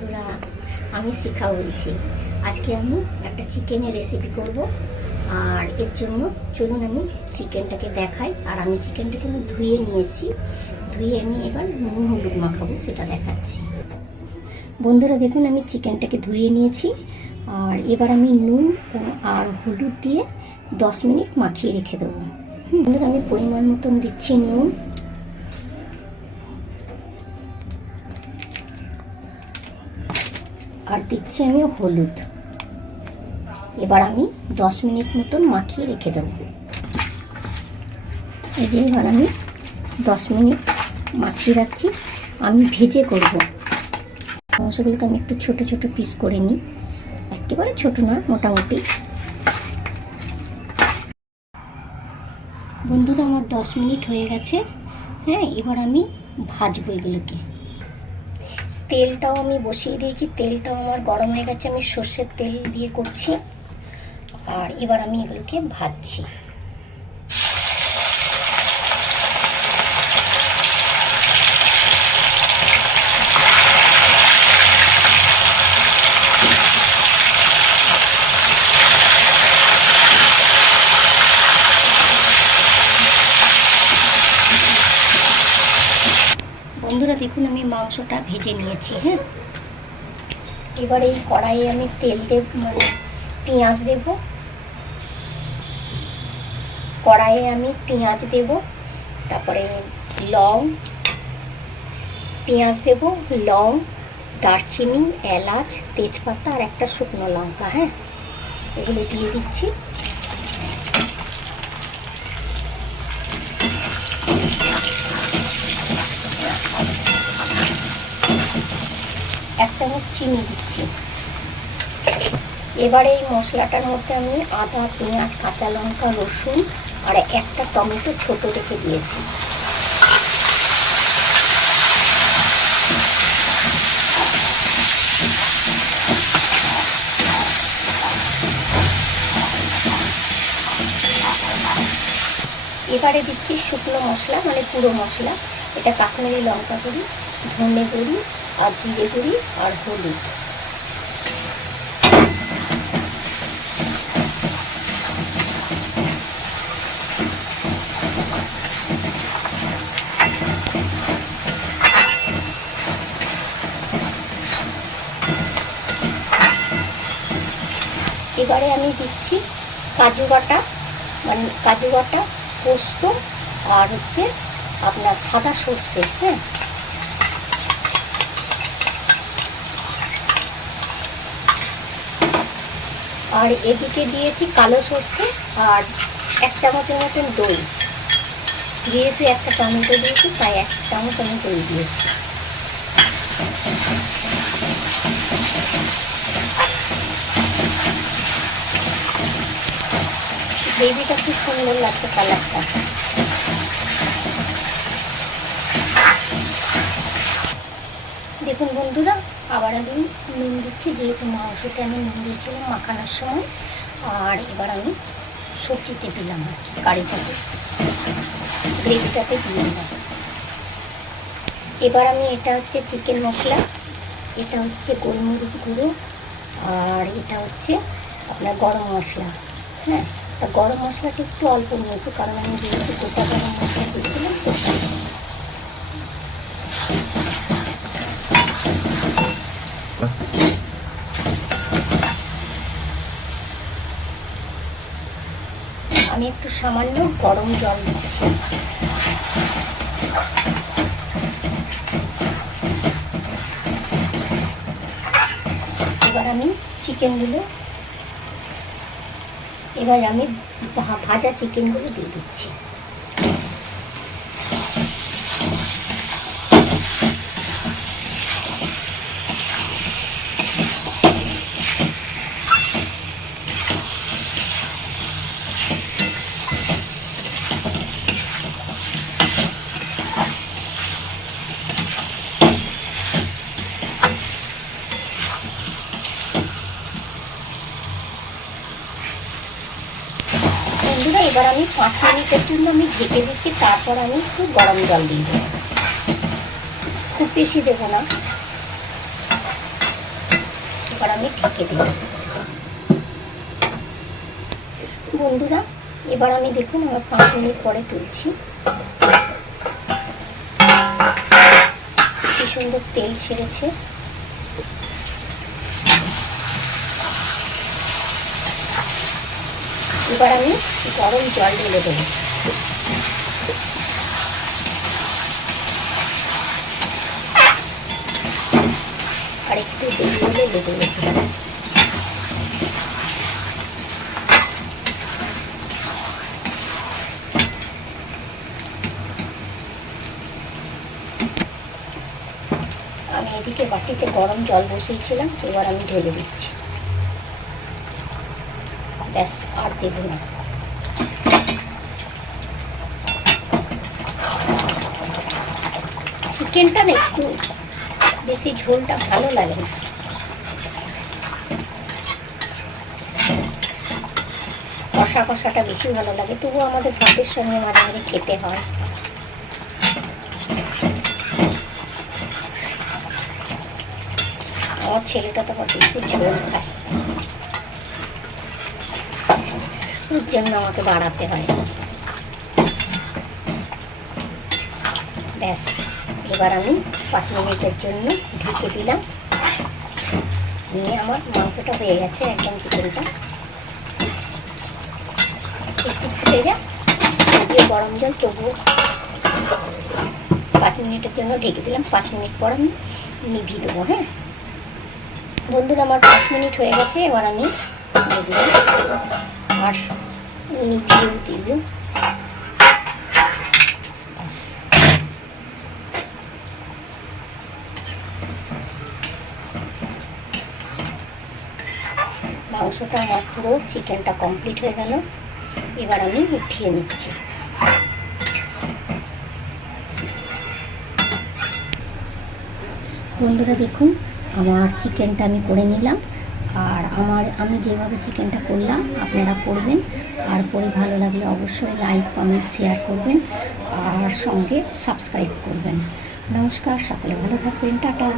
বন্ধুরা, আমি শিখা বলছি। আজকে আমি একটা চিকেনের রেসিপি করব। আর এর জন্য চলুন আমি চিকেনটাকে দেখাই। আর আমি চিকেনটাকে ধুয়ে নিয়েছি, ধুয়ে আমি এবার নুন হলুদ মাখাবো, সেটা দেখাচ্ছি। বন্ধুরা দেখুন, আমি চিকেনটাকে ধুয়ে নিয়েছি। আর এবার আমি নুন আর হলুদ দিয়ে 10 মিনিট মাখিয়ে রেখে দেবো। বন্ধুরা, আমি পরিমাণ মতন দিচ্ছি নুন, আর দিচ্ছি আমি হলুদ। এবার আমি 10 মিনিট মতন মাখিয়ে রেখে দেবো। এই যে এবার আমি 10 মিনিট মাখিয়ে রাখছি। আমি ভেজে করব। মাংসগুলোকে আমি একটু ছোট ছোট পিস করে নিই, একেবারে ছোট না, মোটামুটি। বন্ধুরা, আমার 10 মিনিট হয়ে গেছে। হ্যাঁ, এবার আমি ভাজবো এগুলোকে। তেলটাও আমি বসিয়ে দিয়েছি, তেলটাও আমার গরম হয়ে গেছে। আমি সর্ষের তেল দিয়ে করছি। আর এবার আমি এগুলোকে ভাজছি। বন্ধুরা দেখুন, আমি মাংসটা ভেজে নিয়েছি। হ্যাঁ, এবার এই কড়াইয়ে আমি তেল দেব, মানে পেঁয়াজ দেব। কড়াইয়ে আমি পেঁয়াজ দেব, তারপরে পেঁয়াজ দেব, লং, দারচিনি, এলাচ, তেজপাতা আর একটা শুকনো লঙ্কা। হ্যাঁ, এগুলো দিয়ে দিচ্ছি। এক চামচ চিনি দিচ্ছি। এবার এই মশলাটার মধ্যে আমি আদা, পেঁয়াজ, কাঁচা লঙ্কা, রসুন আর একটা টমেটো ছোট রেখে দিয়েছি। এবারে দিচ্ছি শুকনো মশলা, মানে পুরো মশলা। এটা কাশ্মীরি লঙ্কা গুঁড়ি, ধনে গুঁড়ি আর জিরে গুঁড়ি আর হলুদ। এবারে আমি দিচ্ছি কাজু বাটা, মানে কাজু বাটা, পোস্ত আর হচ্ছে আপনার সাদা সর্ষে। হ্যাঁ, আর এদিকে দিয়েছি কালো সর্ষে আর 1 চামচের মতন দই। যেহেতু একটা টমেটো দিয়েছি, তাই 1 চামচ আমি দই দিয়েছি। গ্রেভিটা খুব সুন্দর লাগছে, কালারটা। দেখুন বন্ধুরা, আবার আমি নুন দিচ্ছি, যেহেতু মাংসতে আমি নুন দিয়েছিলাম মাখানোর সময়। আর এবার আমি সবজিতে দিলাম, আর কি কারিটাতে, গ্রেভিটাতে দিয়ে দিলাম। এবার আমি, এটা হচ্ছে চিকেন মশলা, এটা হচ্ছে গোলমরিচ গুঁড়ো, আর এটা হচ্ছে আপনার গরম মশলা। হ্যাঁ, তা গরম মশলাটা একটু অল্প নিয়েছি, কারণ আমি যেহেতু গোটা গরম মশলা দিয়েছিলাম। তো আমি একটু সামান্য গরম জল দিচ্ছি। এবার আমি চিকেনগুলো, এবার আমি ভাজা চিকেনগুলো দিয়ে দিচ্ছি। বন্ধুরা, এবার আমি 5 মিনিটের জন্য আমি ঢেকে দিচ্ছি। তারপর আমি একটু গরম জল দিয়ে দেবো, খুব বেশি দেবো না। এবার আমি ঢেকে দিলাম। বন্ধুরা, এবার আমি দেখুন আমার 5 মিনিট পরে তুলছি। কি সুন্দর তেল ছেড়েছে। এবার আমি গরম জল ঢেলে দেবো। আর একটু বেশি হলে লেগে গেছে। আমি এদিকে বাটিতে গরম জল বসিয়েছিলাম, এবার আমি ঢেলে দিচ্ছি। ব্যাস, আর দেব না। চিকেনটা না একটু বেশি ঝোলটা ভালো লাগে না, কষা কষাটা বেশি ভালো লাগে। তবুও আমাদের ভাতের সঙ্গে মাঝে মাঝে খেতে হয়। আমার ছেলেটা তো আবার বেশি ঝোল খায়, ওর জন্য আমাকে বাড়াতে হয়। ব্যাস, এবার আমি 5 মিনিটের জন্য ঢেকে দিলাম। নিয়ে আমার মাংসটা হয়ে গেছে একদম, চিকেনটা একটু ফুটে যা, দিয়ে গরম জল, তবুও 5 মিনিটের জন্য ঢেকে দিলাম। 5 মিনিট পর আমি নিভিয়ে দেবো। হ্যাঁ বন্ধুরা, আমার 5 মিনিট হয়ে গেছে। এবার আমি আর নিভিয়েও দিব। মাংসটা আমার পুরো চিকেনটা কমপ্লিট হয়ে গেল। এবার আমি উঠিয়ে নিচ্ছি। বন্ধুরা দেখুন, আমার চিকেনটা আমি করে নিলাম। আর আমি যেভাবে চিকেনটা করলাম আপনারা করবেন। আর করে ভালো লাগলে অবশ্যই লাইক, কমেন্ট, শেয়ার করবেন। আর সঙ্গে সাবস্ক্রাইব করবেন। নমস্কার, সকলে ভালো থাকবেন। টাটা।